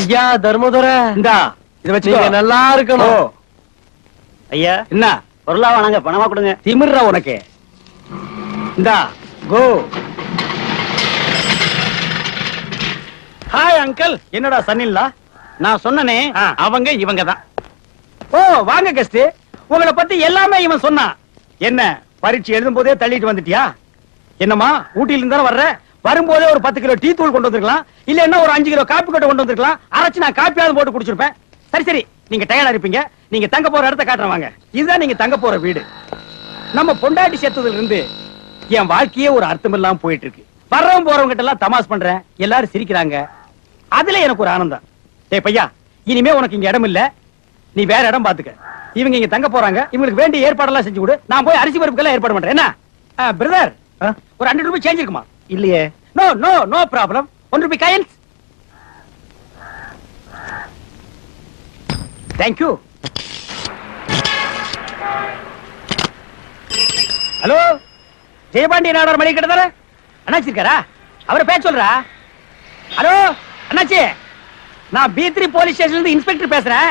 ஐயா தர்மதுரை, இந்தா இத வச்சு நல்லா இருக்கணும். ஐயா என்ன பொருளா வாங்க, பணமா கொடுங்க. திமிர்றா உனக்கு. இந்தா கோ. Hi uncle. என்னடா சன்னில்லா? நான் சொன்னனே அவங்க இவங்க தான். ஓ வாங்க கெஸ்ட். உங்களை பத்தி எல்லாமே இவன் சொன்னான். என்ன பரீட்சை எழுதும் போதே தள்ளிட்டு வந்துட்டியா? என்னம்மா ஊட்டியில இருந்தா வர்ற? வரும்போதே ஒரு 10 கிலோ டீ தூள் கொண்டு வந்திருக்கலாம், இல்ல என்ன ஒரு 5 கிலோ காப்பி கொட்டை கொண்டு வந்திருக்கலாம். அரைச்சு நான் காப்பியாவது போட்டு குடிச்சிருப்பேன். சரி சரி, நீங்க டயர்டா இருப்பீங்க. நீங்க தங்க போற இடத்த காட்டுறவாங்க. இதுதான் நீங்க தங்க போற வீடு. நம்ம பொண்டாட்டி சேர்த்ததுல இருந்து என் வாழ்க்கையே ஒரு அர்த்தம் இல்லாம போயிட்டு இருக்கு. வர்றவங்க போறவங்க கிட்ட எல்லாம் தமாஸ் பண்றேன், எல்லாரும் சிரிக்கிறாங்க. அதுல எனக்கு ஒரு ஆனந்தம். டேய் பையா, இனிமே உனக்கு இங்க இடம் இல்ல, நீ வேற இடம் பாத்துக்க. இவங்க இங்க தங்க போறாங்க, இவங்களுக்கு வேண்டிய ஏற்பாடெல்லாம் செஞ்சு கொடு. நான் போய் அரிசி பருப்புக்கெல்லாம் ஏற்பாடு பண்றேன். என்ன பிரதர், ஒரு 100 ரூபாய் சேஞ்ச் இருக்குமா? இல்லையே. No no no problem. 1 ரூபாய் coins. Thank you. Hello, Jayapandi Nadar மளிகை கடை தானே? அண்ணாச்சி இருக்காரா? அவரை பேச சொல்றா. ஹலோ அண்ணாச்சி, நான் B3 போலீஸ் ஸ்டேஷன்ல இருந்து இன்ஸ்பெக்டர் பேசுறேன்.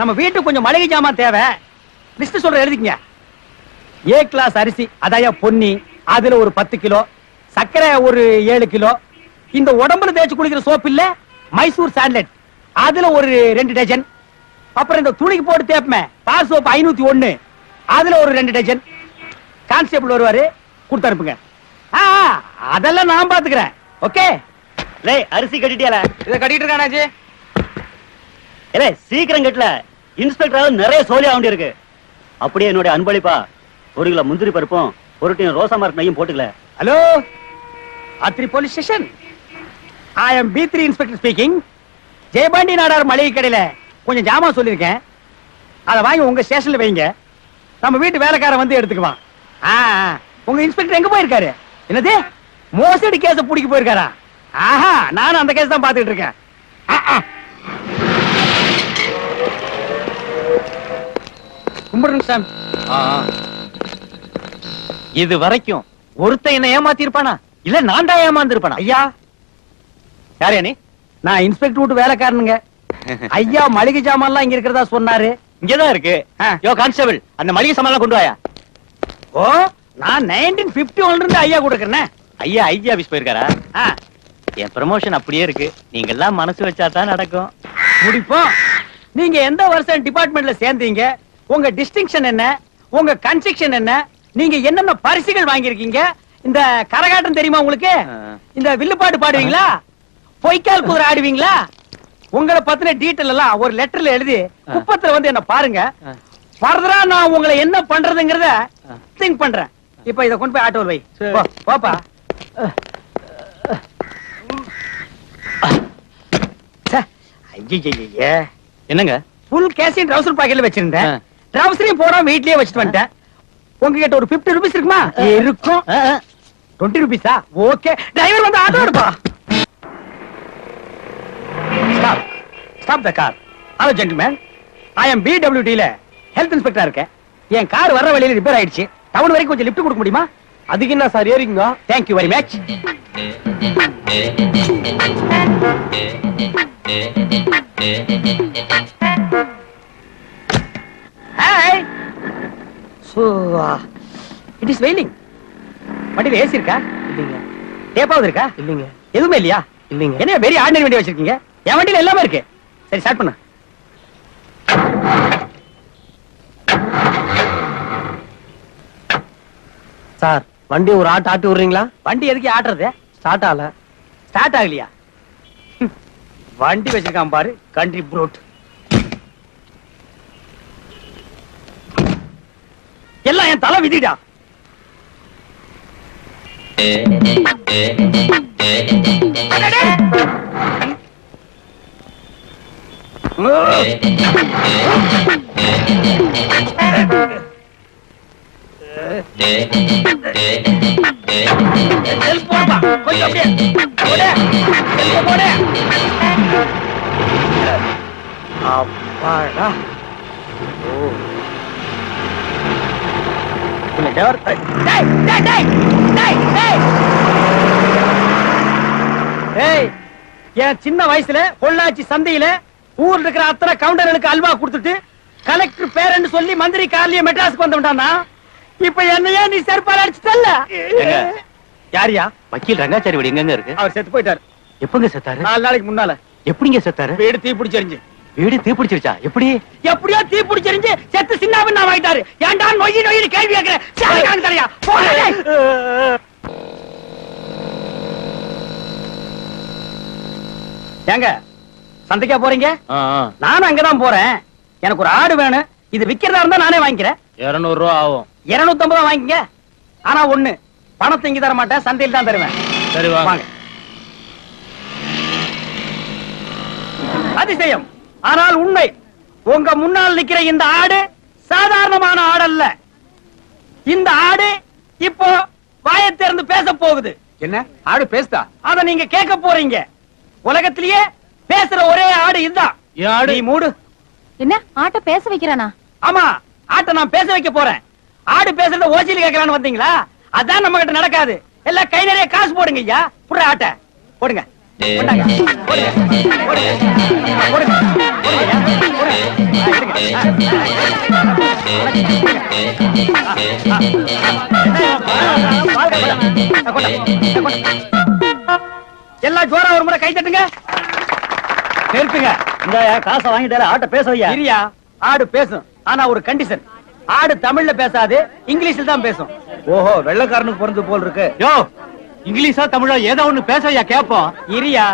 நம்ம வீட்டுக்கு கொஞ்சம் மளிகை ஜாமான் தேவை. லிஸ்ட் சொல்ற, எழுதிக்கங்க. ஏ கிளாஸ் அரிசி, அதாயா பொன்னி, அதுல ஒரு 10 கிலோ, சர்க்கரை ஒரு 7 கிலோ, இந்த உடம்புல தேய்ச்சி குளிக்கிற சோப் இல்ல, மைசூர் சாண்ட்லெட், அதுல ஒரு 2 டஜன், அப்புறம் இந்த துணிக்கு போட்டு தேப்பமே பார் சோப் 501, அதுல ஒரு 2 டஜன். கான்ஸ்டபிள் வருவாரு, கொடுத்து அனுப்புங்க. அதெல்லாம் நான் பாத்துக்கிறேன். ஓகே. லே அரிசி கட்டிட்டியால? இத கட்டிட்டு இருக்கானாச்சு. ஏலே சீக்கிரம் கட்டல, இன்ஸ்பெக்டர் நிறைய சோலியா வேண்டி இருக்கு. அப்படியே என்னோட அன்பளிப்பா 1 கிலோ முந்திரி பருப்பும் 1 டின் ரோசா மார்க் நெய்யும் போட்டுக்கல. Hello, Athri police station. I am B3 inspector speaking. Jayapandi Nadar மளிகை கடையில கொஞ்சம் ஜாமான் சொல்லியிருக்கேன், அதை வாங்கி உங்க ஸ்டேஷன்ல வைங்க. நம்ம வீட்டு வேலைக்காரன் வந்து எடுத்துக்குவான். உங்க இன்ஸ்பெக்டர் எங்க போயிருக்காரு? என்னது, மோசடி கேஸ புடிக்க போயிருக்காரா? ஆஹா, நானும் அந்த கேஸ் தான் பாத்துட்டு இருக்கேன். கும்பிடுங்க சார். இது வரைக்கும் ஒருத்த என்ன ஏமாத்தி இருப்பானா, இல்ல நான் தான் ஏமாந்து இருப்பானா? ஐயா, யாரே நீ? நான் இன்ஸ்பெக்டர் வீட்டு வேலைக்காரனுங்க. ஐயா மளிகை ஜாமான் இங்க இருக்கிறதா சொன்னாரு. இங்கதான் இருக்கு. யோ கான்ஸ்டபிள், அந்த மளிகை சாமான் கொண்டு வாயா. ஓ, நான் 1951 இருந்து ஐயா கூட இருக்கேன். ஐயா ஐஜி ஆபீஸ் போயிருக்காரா? என் ப்ரமோஷன் அப்படியே இருக்கு. நீங்க எல்லாம் மனசு வச்சா தான் நடக்கும். முடிப்போம். நீங்க எந்த வருஷம் டிபார்ட்மெண்ட்ல சேர்ந்தீங்க? உங்க டிஸ்டிங்ஷன் என்ன? உங்க கன்ஸ்ட்ரக்ஷன் என்ன? நீங்க என்னென்ன பரிசுகள் வாங்கியிருக்கீங்க? இந்த கரகாட்டம் தெரியுமா உங்களுக்கு? இந்த வில்லுப்பாட்டு பாடுவீங்களா? பொய்க்கால் குதிரை ஆடுவீங்களா? உங்களை பத்தின டீட்டெயில் எல்லாம் ஒரு லெட்டர்ல எழுதி குப்பத்துல வந்து என்ன பாருங்க. ஃபர்தரா நான் உங்களை என்ன பண்றதுங்கறத திங்க் பண்றேன். இப்ப இத கொண்டு போய் ஆட்டோல வை. போப்பா. என்னங்க, ஃபுல் கேஷையும் ட்ரவுசர் பாக்கெட்ல வச்சிருந்தேன். ட்ரவுசரையும் போடாம வீட்லயே வச்சிட்டு வந்துட்டேன். உங்ககிட்ட ஒரு 50 ரூபீஸ் இருக்குமா? இருக்கும். 20 ரூபீஸா? ஓகே. டிரைவர் வந்து ஆட்டோ எடுப்பா. Stop stop the car. Hello gentleman, I am BWT ல ஹெல்த் இன்ஸ்பெக்டரா இருக்கேன். என் கார் வர்ற வழியில ரிப்பேர் ஆயிடுச்சு. டவுன் வரைக்கும் கொஞ்சம் லிஃப்ட் கொடுக்க முடியுமா? அதுக்கு என்ன சார் ஏறிங்க? Thank you very much. Hi. So it is வெயிலிங். வண்டியில ஏசி இருக்கா? இல்லைங்க. டேப்பாவது இருக்கா? இல்லைங்க. எதுவுமே இல்லையா? இல்லைங்க. என்ன வெரி ஆர்டினரி வண்டி வச்சிருக்கீங்க? என் வண்டியில எல்லாமே இருக்கு. சரி ஸ்டார்ட் பண்ணு. சார், வண்டி ஒரு ஆட்டி விடுறீங்களா? வண்டி எதுக்கு ஆட்டுறது? ஸ்டார்ட் ஆகல. ஸ்டார்ட் ஆகலையா? வண்டி வச்சிருக்கான் பாரு, கண்ட்ரி ப்ரூட். எல்லாம் என் தலை விதிடா. கொஞ்சம் அப்படியே அப்பாடா. டேய் டேய் டேய் டேய் டேய் என் சின்ன வயசுல பொள்ளாச்சி சந்தையில ஊர்ல இருக்கிற அத்தனை கவுண்டர்களுக்கு அல்வா கொடுத்துட்டு கலெக்டர் பேரன்னு சொல்லி மந்திரி கார்லயே மெட்ராஸ்க்கு வந்துட்டானா இப்ப என்னையே நீ செருப்பால அடிச்சுட்டல்ல. யாரியா? வக்கீல் ரங்காச்சாரி வீடு எங்க இருக்கு? அவர் செத்து போயிட்டாரு. எப்பங்க செத்தாரு? 4 நாளைக்கு முன்னால. எப்படிங்க செத்தாரு? வீடு தீ பிடிச்செரிஞ்சு. வீடு தீ பிடிச்சிருச்சா? எப்படி? எப்படியோ தீ பிடிச்செரிஞ்சு செத்து சின்னாபின்னா ஆயிட்டாரு. ஏன்டா நொய்யி நொய்யி கேள்வி கேக்குறேன்? சாரிக்காங்க தரையா போடா. ஏங்க சந்தைக்கா போறீங்க? நானும் அங்கதான் போறேன். எனக்கு ஒரு ஆடு வேணும். இது விக்கிறதா இருந்தா நானே வாங்கிக்கிறேன். 200 ரூபா ஆகும். 250 வாங்கிங்க. ஆனா ஒண்ணு, பணத்தை இங்க தர மாட்டேன், சந்தையில் தான் தருவேன். சரி வாங்க. அதிசயம் ஆனால் உண்மை. உங்க முன்னால் நிக்கிற இந்த ஆடு சாதாரணமான ஆடு அல்ல. இந்த ஆடு இப்போ வாயை திறந்து பேச போகுது. என்ன ஆடு பேசுதா? அத நீங்க கேட்க போறீங்க. உலகத்திலேயே பேசுற ஒரே ஆடு இதுதான். ஆடு நீ மூடு. என்ன ஆட்ட பேச வைக்கிறானா? ஆமா, ஆட்டை நான் பேச வைக்க போறேன். ஆடு பேசுறத ஓசியில கேட்கலான்னு வந்தீங்களா? அதான் நம்ம கிட்ட நடக்காது. எல்லாம் கை நிறைய காசு போடுங்க ஐயா. புற ஆட்டை போடுங்க. போடுங்க. போடுங்க. போடுங்க. போடுங்க. எல்லாம் ஜோரா ஒரு முறை கை தட்டுங்க. நிறுத்துங்க. இந்த காசை வாங்கிட்டாரு. ஆட்டை பேச வையா. இரியா, ஆடு பேசும். ஆனா ஒரு கண்டிஷன். ஆடு தமிழ்ல பேசாது, இங்கிலீஷ்ல தான் பேசும். ஓஹோ, வெள்ளக்காரனுக்கு பிறந்து போல் இருக்கு. யோ, இங்கிலீஷா தமிழா ஏதோ ஒண்ணு பேசையா கேப்போம். இரியா,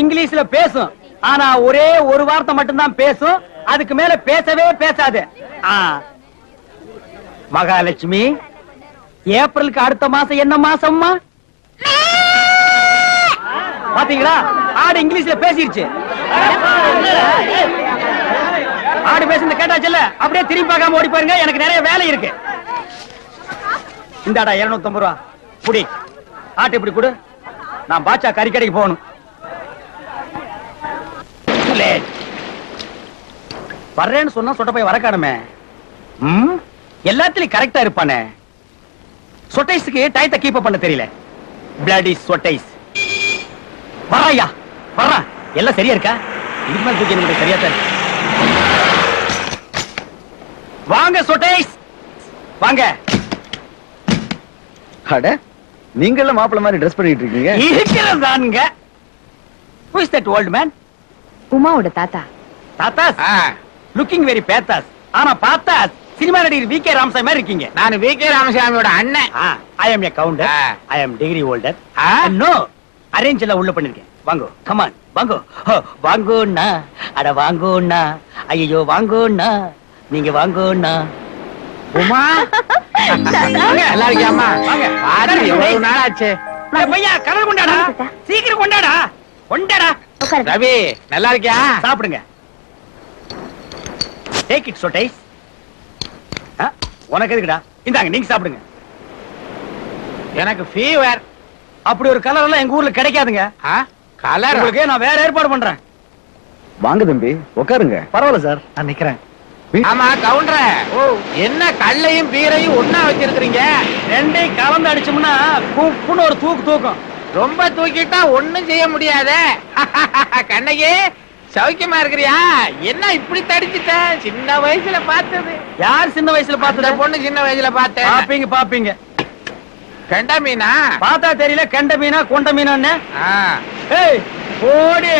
இங்கிலீஷ்ல பேசும். ஆனா ஒரே ஒரு வார்த்தை மட்டும் தான் பேசும். அதுக்கு மேல பேசவே பேசாது. மகாலட்சுமி, ஏப்ரலுக்கு அடுத்த மாசம் என்ன மாசம்மா? பாத்தீங்களா, ஆடு இங்கிலீஷ்ல பேசிருச்சு. ஆடு பேசுறது கேட்டாச்சுல்ல, அப்படியே திரும்பி பார்க்காம ஓடி பாருங்க. எனக்கு நிறைய வேலை இருக்கு. இந்தாடா 250 ரூபா குடி. ஆட்டு இப்படி கொடு. நான் பாட்சா கறிக்கடைக்கு போகணும். வர்றேன்னு சொன்னா சொட்ட போய் வரக்கானுமே. எல்லாத்திலயும் கரெக்டா இருப்பானே. சொட்டைஸ்க்கு டயத்தை கீப் பண்ண தெரியல. பிளடி சொட்டைஸ். வர்றாயா வர்றா. எல்லாம் சரியா இருக்கா? இதுக்கு மேல தூக்கி எனக்கு சரியா தான். வாங்க சொட்டைஸ் வாங்க. அட, நீங்க எல்லாம் மாப்பிள்ள மாதிரி ட்ரெஸ் பண்ணிட்டு இருக்கீங்க. இருக்கிறதானுங்க. Who is that old man? உமாவோட தாத்தா. Thathas looking very pathos. ஆனா பாத்தாஸ் சினிமா நடிகர் வி.கே. ராமசாமி மாதிரி இருக்கீங்க. நான் வி.கே. ராமசாமியோட அண்ணன். I am a counter. I am degree holder. No, arrange எல்லாம் உள்ள பண்ணிருக்கேன். வாங்கோ, come on, வாங்கோ. வாங்கோண்ணா, அட வாங்கோண்ணா. ஐயோ வாங்கோண்ணா, நீங்க வாங்கோண்ணா. உமா நல்லா இருக்கியாமா? வாங்க. எவ்வளவு நாள் ஆச்சு? பையா கலர் கொண்டாடா, சீக்கிரம் கொண்டாடா. கொண்டாடா. ரவி நல்லா இருக்கியா? சாப்பிடுங்க. டேக் இட் சொட்டைஸ். உனக்கு எதுக்குடா? இந்தாங்க, நீங்க சாப்பிடுங்க. எனக்கு ஃபீவர். அப்படி ஒரு கலர் எல்லாம் எங்க ஊர்ல கிடைக்காதுங்க. கலர் உங்களுக்கு நான் வேற ஏற்பாடு பண்றேன். வாங்க தம்பி, உட்காருங்க. பரவாயில்ல சார், நான் நிக்கிறேன். ஆமா கவுண்டர, என்ன கல்லையும் பீரையும் ஒன்னா வச்சிருக்கீங்க? ரெண்டையும் கலந்து அடிச்சோம்னா குப்புன்னு ஒரு தூக்கு தூக்கும். ரொம்ப தூக்கிட்டா ஒண்ணும் செய்ய முடியாதே. கண்ணகி சௌக்கியமா இருக்கிறியா? என்ன இப்படி தடிச்சிட்ட? சின்ன வயசுல பார்த்தது. யார் சின்ன வயசுல அந்த பார்த்தது? பொண்ணு சின்ன வயசுல பார்த்தேன். பாப்பீங்க பாப்பீங்க. கெண்ட மீனா? பார்த்தா தெரியல கெண்ட மீனா கொண்ட மீனா? ஆ. ஏய் ஓடி.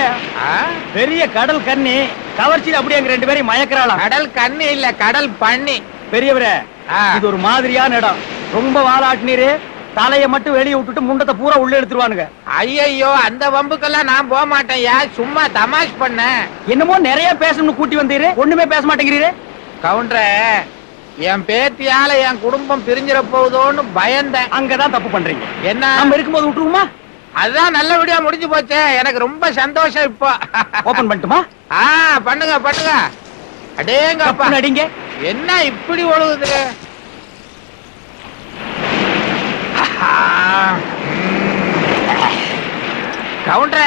ஆ? பெரிய கடல் கண்ணி கவர்ச்சியில் அப்படியே எங்க 2 பேரையும் மயக்கிறாளாம். கடல் கண்ணு இல்ல, கடல் பண்ணி. பெரியவரே, ஆ. இது ஒரு மாதிரியான இடம். ரொம்ப வாலாட்டினீரு. தலைய மட்டும் வெளியே விட்டுட்டு முண்டத்தை பூரா உள்ள எடுத்துருவானுங்க. ஐயோ, அந்த வம்புக்கெல்லாம் நான் போக மாட்டேன்யா. சும்மா தமாஷ் பண்ண. என்னமோ நிறைய பேசணும்னு கூட்டி வந்தீரு, ஒண்ணுமே பேச மாட்டேங்கிறீரு. கவுண்டர, என் பேத்தியால என் குடும்பம் பிரிஞ்சிட போகுதோன்னு பயந்தேன். அங்கதான் தப்பு பண்றீங்க. என்ன? நம்ம இருக்கும்போது விட்டுருவோமா? அதுதான் நல்லபடியா முடிஞ்சு போச்சே. எனக்கு ரொம்ப சந்தோஷம் இப்போ. ஓபன் பண்ணட்டுமா? பண்ணுங்க பண்ணுங்க. அடேங்கப்பா, அடிங்க. என்ன இப்படி ஒழுகுது? கவுண்டர,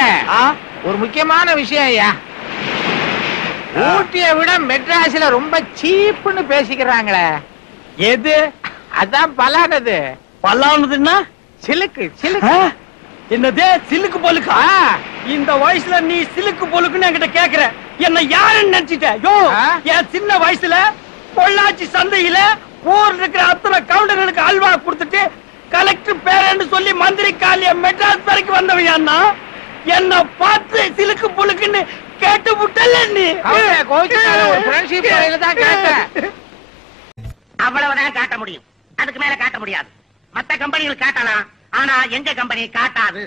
ஒரு முக்கியமான விஷயம் ஐயா. ஊட்டியை விட மெட்ராஸ்ல ரொம்ப சீப்புன்னு பேசிக்கிறாங்களே. எது? அதான் பலானது. பல்லானதுன்னா சிலுக்கு சிலுக்கு. என்னதே சிலுக்கு பொலுக்கா? இந்த வயசுல நீ சிலுக்கு பொலுக்குன்னு என்கிட்ட கேக்குற, என்ன யாருன்னு நினைச்சிட்ட? யோ, என் சின்ன வயசுல பொள்ளாச்சி சந்தையில ஊர்ல இருக்கிற அத்தனை கவுண்டர்களுக்கு அல்வா கொடுத்துட்டு கலெக்டர் பேரன்னு சொல்லி மந்திரி காலிய மெட்ராஸ் வரைக்கும் வந்தவன் என்ன பார்த்து சிலுக்கு பொலுக்குன்னு கேட்டு விட்டல நீ. அவ்வளவுதான் காட்ட முடியும், அதுக்கு மேல காட்ட முடியாது. மத்த கம்பெனிகள் காட்டலாம், ஆனா எங்க கம்பெனி காட்டாது.